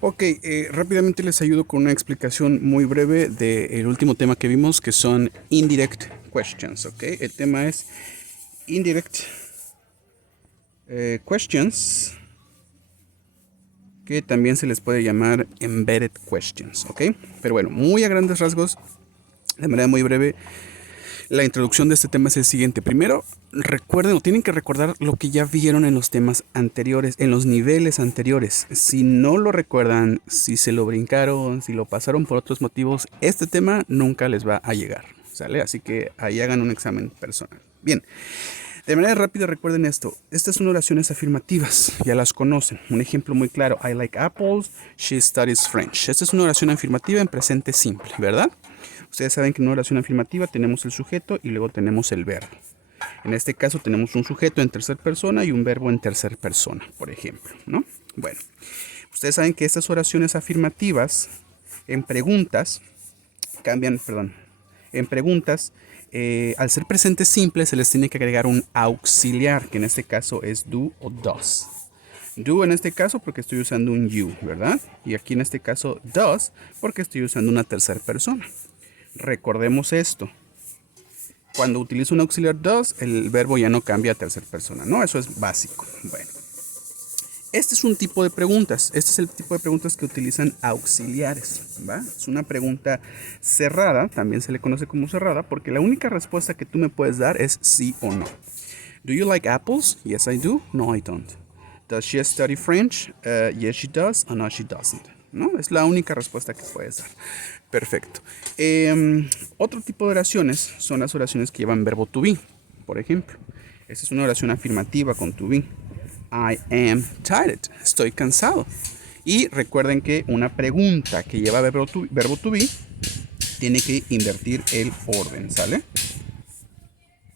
Ok, rápidamente les ayudo con una explicación muy breve del último tema que vimos, que son indirect questions. Ok, el tema es indirect questions, que también se les puede llamar embedded questions. Ok, pero bueno, muy a grandes rasgos, de manera muy breve. La introducción de este tema es el siguiente. Primero, recuerden o tienen que recordar lo que ya vieron en los temas anteriores, en los niveles anteriores. Si no lo recuerdan, si se lo brincaron, si lo pasaron por otros motivos, este tema nunca les va a llegar, ¿sale? Así que ahí hagan un examen personal. Bien, de manera rápida recuerden esto. Estas son oraciones afirmativas, ya las conocen. Un ejemplo muy claro: I like apples, she studies French. Esta es una oración afirmativa en presente simple, ¿verdad? Ustedes saben que en una oración afirmativa tenemos el sujeto y luego tenemos el verbo. En este caso tenemos un sujeto en tercera persona y un verbo en tercera persona, por ejemplo, ¿no? Bueno, ustedes saben que estas oraciones afirmativas en preguntas cambian, perdón, en preguntas, al ser presente simple se les tiene que agregar un auxiliar, que en este caso es do o does. Do en este caso porque estoy usando un you, ¿verdad? Y aquí en este caso does porque estoy usando una tercera persona. Recordemos esto. Cuando utilizo un auxiliar does, el verbo ya no cambia a tercera persona, ¿no? Eso es básico. Bueno, este es un tipo de preguntas. Este es el tipo de preguntas que utilizan auxiliares, ¿va? Es una pregunta cerrada, también se le conoce como cerrada, porque la única respuesta que tú me puedes dar es sí o no. Do you like apples? Yes, I do. No, I don't. Does she study French? Yes, she does. Or no, she doesn't. ¿No? Es la única respuesta que puedes dar. Perfecto. Otro tipo de oraciones son las oraciones que llevan verbo to be. Por ejemplo, esta es una oración afirmativa con to be. I am tired. Estoy cansado. Y recuerden que una pregunta que lleva verbo to be tiene que invertir el orden, ¿sale?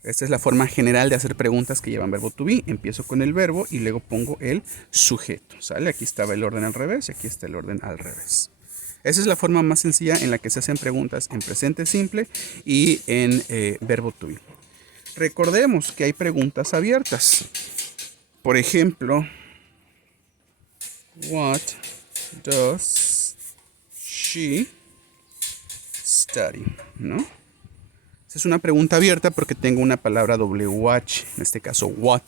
Esta es la forma general de hacer preguntas que llevan verbo to be. Empiezo con el verbo y luego pongo el sujeto, ¿sale? Aquí estaba el orden al revés y aquí está el orden al revés. Esa es la forma más sencilla en la que se hacen preguntas en presente simple y en verbo to be. Recordemos que hay preguntas abiertas. Por ejemplo, what does she study? ¿No? Es una pregunta abierta porque tengo una palabra WH, en este caso what.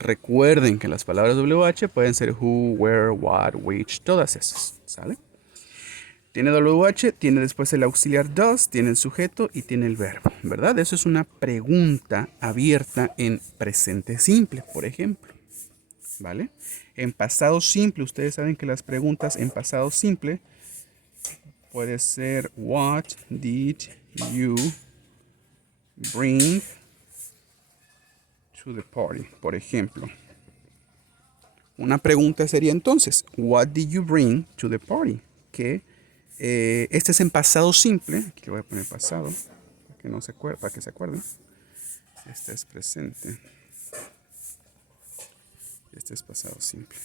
Recuerden que las palabras WH pueden ser who, where, what, which, todas esas, ¿sale? Tiene WH, tiene después el auxiliar does, tiene el sujeto y tiene el verbo, ¿verdad? Eso es una pregunta abierta en presente simple, por ejemplo, ¿vale? En pasado simple, ustedes saben que las preguntas en pasado simple puede ser what did you bring to the party, por ejemplo. Una pregunta sería entonces, what did you bring to the party? Que este es en pasado simple. Aquí le voy a poner pasado para que no se acuerde, para que se acuerden. Este es presente. Este es pasado simple.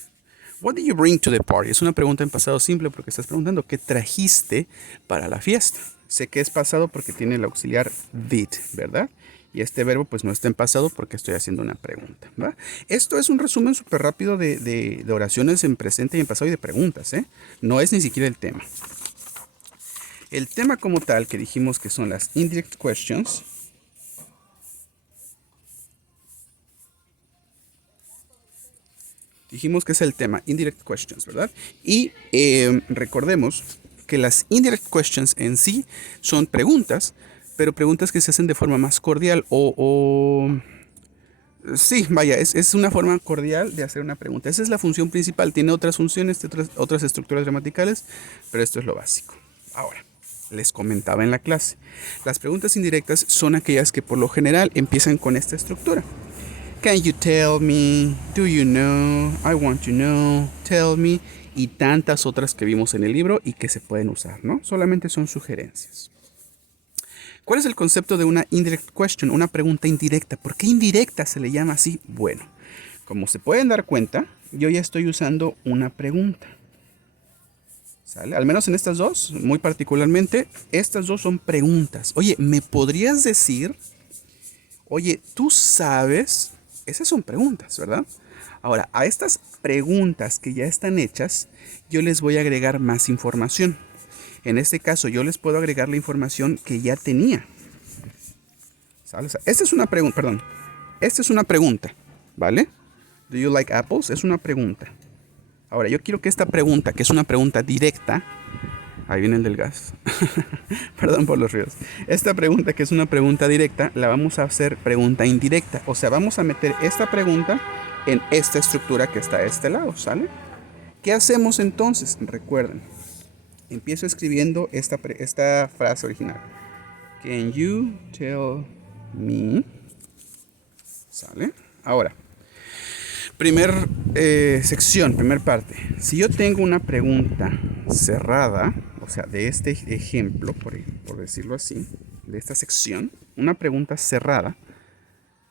What did you bring to the party? Es una pregunta en pasado simple porque estás preguntando qué trajiste para la fiesta. Sé que es pasado porque tiene el auxiliar did, ¿verdad? Y este verbo pues no está en pasado porque estoy haciendo una pregunta, ¿va? Esto es un resumen súper rápido de oraciones en presente y en pasado y de preguntas, ¿eh? No es ni siquiera el tema. El tema como tal que dijimos que son las indirect questions. Dijimos que es el tema, indirect questions, ¿verdad? Y recordemos que las indirect questions en sí son preguntas, pero preguntas que se hacen de forma más cordial sí, vaya, es una forma cordial de hacer una pregunta. Esa es la función principal. Tiene otras funciones, otras estructuras gramaticales, pero esto es lo básico. Ahora, les comentaba en la clase, las preguntas indirectas son aquellas que por lo general empiezan con esta estructura. Can you tell me? Do you know? I want to know. Tell me. Y tantas otras que vimos en el libro y que se pueden usar, ¿no? Solamente son sugerencias. ¿Cuál es el concepto de una indirect question? Una pregunta indirecta. ¿Por qué indirecta se le llama así? Bueno, como se pueden dar cuenta, yo ya estoy usando una pregunta. ¿Sale? Al menos en estas dos, muy particularmente, estas dos son preguntas. Oye, ¿me podrías decir? Oye, ¿tú sabes? Esas son preguntas, ¿verdad? Ahora, a estas preguntas que ya están hechas, yo les voy a agregar más información. En este caso, yo les puedo agregar la información que ya tenía. ¿Sale? O sea, esta es una pregunta, perdón. Esta es una pregunta, ¿vale? Do you like apples? Es una pregunta. Ahora, yo quiero que esta pregunta, que es una pregunta directa, ahí viene el del gas. Perdón por los ríos. Esta pregunta, que es una pregunta directa, la vamos a hacer pregunta indirecta. O sea, vamos a meter esta pregunta en esta estructura que está a este lado, ¿sale? ¿Qué hacemos entonces? Recuerden, empiezo escribiendo esta frase original. Can you tell me? ¿Sale? Ahora, primer sección, primer parte. Si yo tengo una pregunta cerrada, o sea, de este ejemplo, por decirlo así, de esta sección, una pregunta cerrada,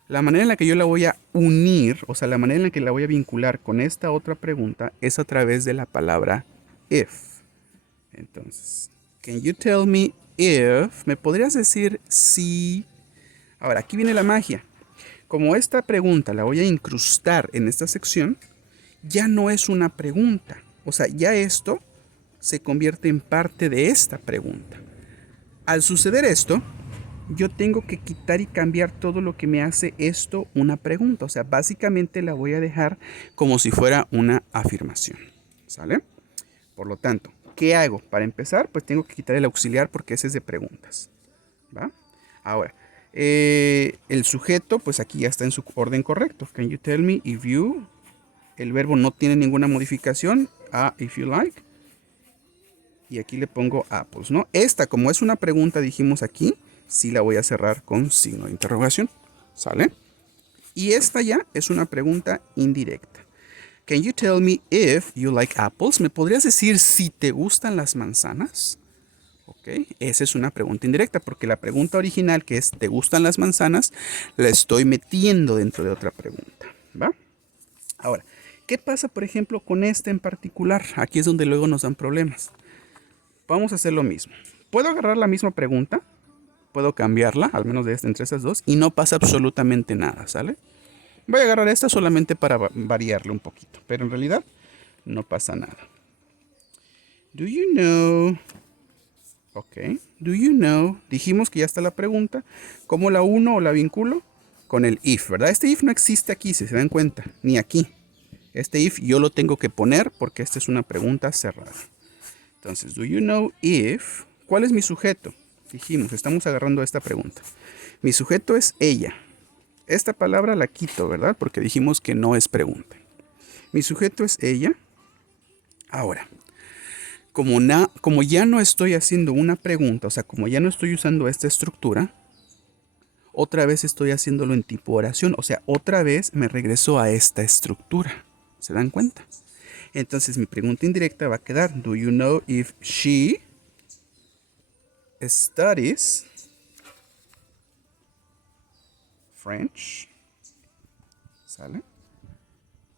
la manera en la que yo la voy a unir, o sea, la manera en la que la voy a vincular con esta otra pregunta es a través de la palabra if. Entonces, can you tell me if? ¿Me podrías decir si? Ahora, aquí viene la magia. Como esta pregunta la voy a incrustar en esta sección, ya no es una pregunta. O sea, ya esto se convierte en parte de esta pregunta. Al suceder esto, yo tengo que quitar y cambiar todo lo que me hace esto una pregunta. O sea, básicamente la voy a dejar como si fuera una afirmación. ¿Sale? Por lo tanto, ¿qué hago? Para empezar, pues tengo que quitar el auxiliar porque ese es de preguntas. ¿Va? Ahora, el sujeto, pues aquí ya está en su orden correcto. Can you tell me if you? El verbo no tiene ninguna modificación. If you like. Y aquí le pongo apples, ¿no? Esta, como es una pregunta, dijimos aquí, sí la voy a cerrar con signo de interrogación. ¿Sale? Y esta ya es una pregunta indirecta. Can you tell me if you like apples? ¿Me podrías decir si te gustan las manzanas? Ok, esa es una pregunta indirecta porque la pregunta original, que es ¿te gustan las manzanas?, la estoy metiendo dentro de otra pregunta, ¿va? Ahora, ¿qué pasa, por ejemplo, con esta en particular? Aquí es donde luego nos dan problemas. Vamos a hacer lo mismo. Puedo agarrar la misma pregunta, puedo cambiarla, al menos de entre estas dos, y no pasa absolutamente nada, ¿sale? Voy a agarrar esta solamente para variarle un poquito, pero en realidad no pasa nada. Do you know? Ok. Do you know? Dijimos que ya está la pregunta. ¿Cómo la uno o la vinculo? Con el if, ¿verdad? Este if no existe aquí, si se dan cuenta, ni aquí. Este if yo lo tengo que poner porque esta es una pregunta cerrada. Entonces, do you know if? ¿Cuál es mi sujeto? Dijimos, estamos agarrando esta pregunta. Mi sujeto es ella. Esta palabra la quito, ¿verdad? Porque dijimos que no es pregunta. Mi sujeto es ella. Ahora, como ya no estoy haciendo una pregunta, o sea, como ya no estoy usando esta estructura, otra vez estoy haciéndolo en tipo oración. O sea, otra vez me regreso a esta estructura. ¿Se dan cuenta? Entonces mi pregunta indirecta va a quedar, do you know if she studies French? ¿Sale?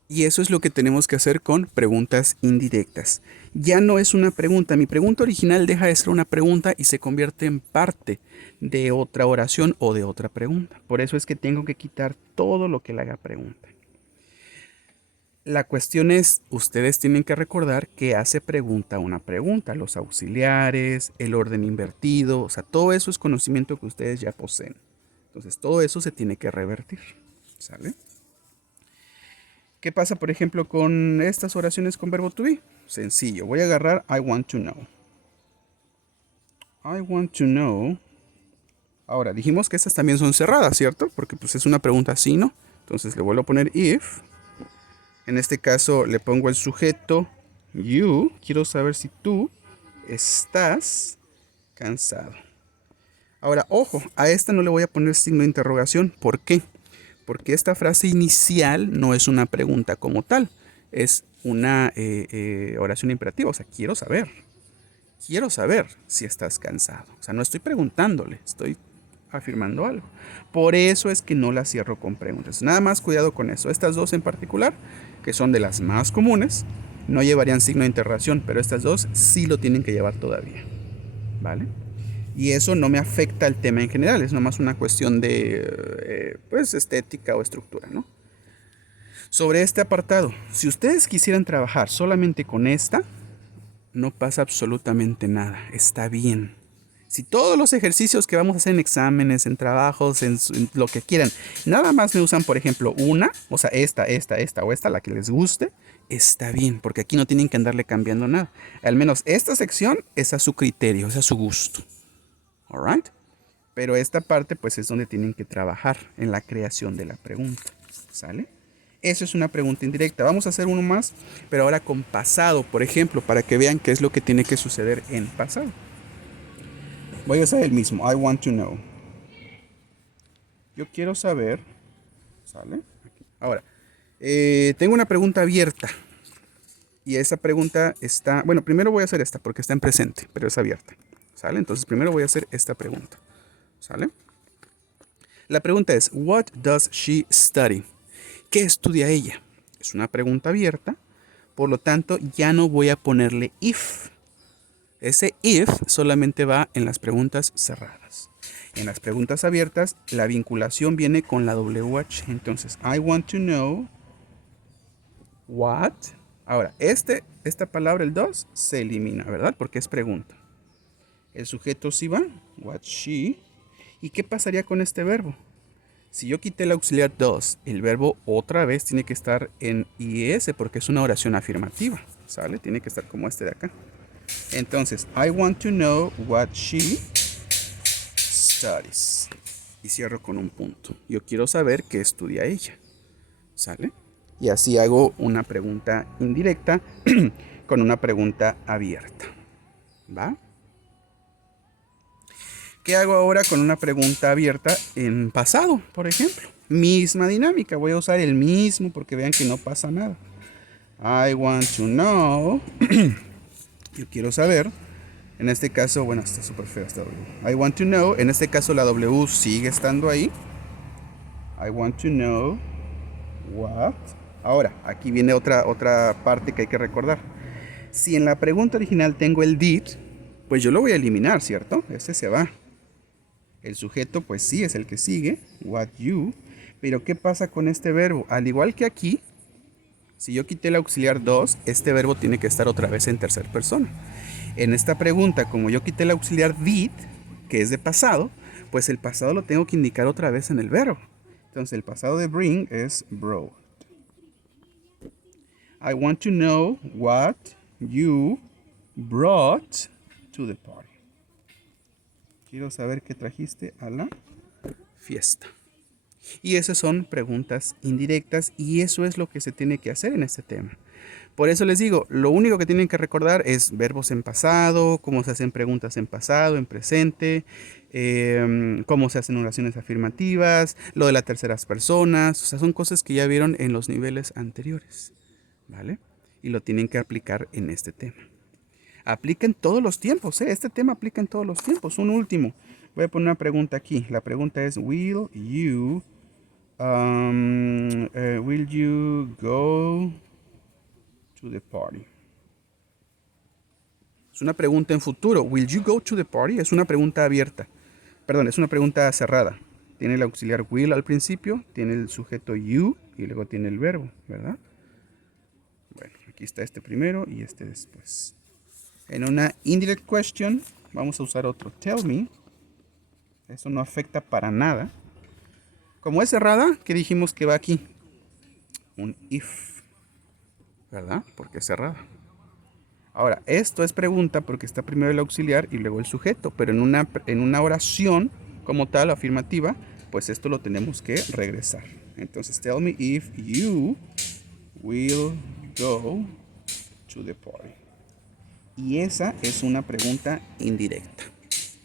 Y eso es lo que tenemos que hacer con preguntas indirectas. Ya no es una pregunta. Mi pregunta original deja de ser una pregunta y se convierte en parte de otra oración o de otra pregunta. Por eso es que tengo que quitar todo lo que le haga pregunta. La cuestión es, ustedes tienen que recordar que hace pregunta una pregunta. Los auxiliares, el orden invertido, o sea, todo eso es conocimiento que ustedes ya poseen. Entonces, todo eso se tiene que revertir. ¿Sale? ¿Qué pasa, por ejemplo, con estas oraciones con verbo to be? Sencillo. Voy a agarrar I want to know. I want to know. Ahora, dijimos que estas también son cerradas, ¿cierto? Porque pues es una pregunta sí, ¿no? Entonces le vuelvo a poner if. En este caso le pongo el sujeto you. Quiero saber si tú estás cansado. Ahora, ojo, a esta no le voy a poner signo de interrogación. ¿Por qué? Porque esta frase inicial no es una pregunta como tal. Es una oración imperativa. O sea, quiero saber. Quiero saber si estás cansado. O sea, no estoy preguntándole, estoy afirmando algo. Por eso es que no la cierro con preguntas. Nada más cuidado con eso. Estas dos en particular, que son de las más comunes, no llevarían signo de interrogación, pero estas dos sí lo tienen que llevar todavía. ¿Vale? Y eso no me afecta al tema en general, es nomás una cuestión de pues estética o estructura, ¿no? Sobre este apartado, si ustedes quisieran trabajar solamente con esta, no pasa absolutamente nada, está bien. Si todos los ejercicios que vamos a hacer en exámenes, en trabajos, en lo que quieran, nada más me usan, por ejemplo, una, o sea, esta o esta, la que les guste, está bien, porque aquí no tienen que andarle cambiando nada. Al menos esta sección es a su criterio, es a su gusto. Alright? Pero esta parte, pues, es donde tienen que trabajar en la creación de la pregunta. ¿Sale? Eso es una pregunta indirecta. Vamos a hacer uno más, pero ahora con pasado, por ejemplo, para que vean qué es lo que tiene que suceder en pasado. Voy a usar el mismo. I want to know. Yo quiero saber. ¿Sale? Aquí. Ahora, tengo una pregunta abierta. Y esa pregunta está... Bueno, primero voy a hacer esta porque está en presente, pero es abierta. ¿Sale? Entonces primero voy a hacer esta pregunta. ¿Sale? La pregunta es, what does she study? ¿Qué estudia ella? Es una pregunta abierta. Por lo tanto, ya no voy a ponerle if. Ese if solamente va en las preguntas cerradas. En las preguntas abiertas, la vinculación viene con la WH. Entonces, I want to know what. Ahora, esta palabra, el does, se elimina, ¿verdad? Porque es pregunta. El sujeto sí va, what she. ¿Y qué pasaría con este verbo? Si yo quité el auxiliar does, el verbo otra vez tiene que estar en IS porque es una oración afirmativa, ¿sale? Tiene que estar como este de acá. Entonces, I want to know what she studies. Y cierro con un punto. Yo quiero saber qué estudia ella, ¿sale? Y así hago una pregunta indirecta con una pregunta abierta, ¿va? ¿Qué hago ahora con una pregunta abierta en pasado, por ejemplo? Misma dinámica, voy a usar el mismo porque vean que no pasa nada. I want to know. Yo quiero saber. En este caso, bueno, está súper fea esta W. I want to know. En este caso la W sigue estando ahí. I want to know what. Ahora, aquí viene otra parte que hay que recordar. Si en la pregunta original tengo el did, pues yo lo voy a eliminar, ¿cierto? Este se va. El sujeto, pues sí, es el que sigue. What you. Pero, ¿qué pasa con este verbo? Al igual que aquí, si yo quité el auxiliar does, este verbo tiene que estar otra vez en tercera persona. En esta pregunta, como yo quité el auxiliar did, que es de pasado, pues el pasado lo tengo que indicar otra vez en el verbo. Entonces, el pasado de bring es brought. I want to know what you brought to the party. Quiero saber qué trajiste a la fiesta. Y esas son preguntas indirectas y eso es lo que se tiene que hacer en este tema. Por eso les digo, lo único que tienen que recordar es verbos en pasado, cómo se hacen preguntas en pasado, en presente, cómo se hacen oraciones afirmativas, lo de las terceras personas, o sea, son cosas que ya vieron en los niveles anteriores, ¿vale? Y lo tienen que aplicar en este tema. Aplica en todos los tiempos, ¿eh? Este tema aplica en todos los tiempos. Un último. Voy a poner una pregunta aquí. La pregunta es, will you go to the party? Es una pregunta en futuro. Will you go to the party? Es una pregunta abierta. Perdón, es una pregunta cerrada. Tiene el auxiliar will al principio, tiene el sujeto you y luego tiene el verbo, ¿verdad? Bueno, aquí está este primero y este después. En una indirect question vamos a usar otro tell me. Eso no afecta para nada. Como es cerrada, ¿qué dijimos que va aquí? Un if, ¿verdad? Porque es cerrada. Ahora, esto es pregunta porque está primero el auxiliar y luego el sujeto. Pero en una oración como tal, afirmativa, pues esto lo tenemos que regresar. Entonces, tell me if you will go to the party. Y esa es una pregunta indirecta,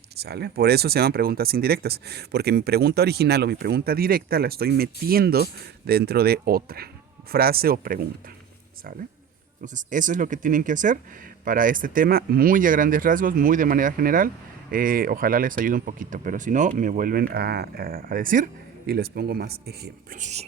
¿sale? Por eso se llaman preguntas indirectas, porque mi pregunta original o mi pregunta directa la estoy metiendo dentro de otra frase o pregunta, ¿sale? Entonces, eso es lo que tienen que hacer para este tema, muy a grandes rasgos, muy de manera general. Ojalá les ayude un poquito, pero si no, me vuelven a decir y les pongo más ejemplos.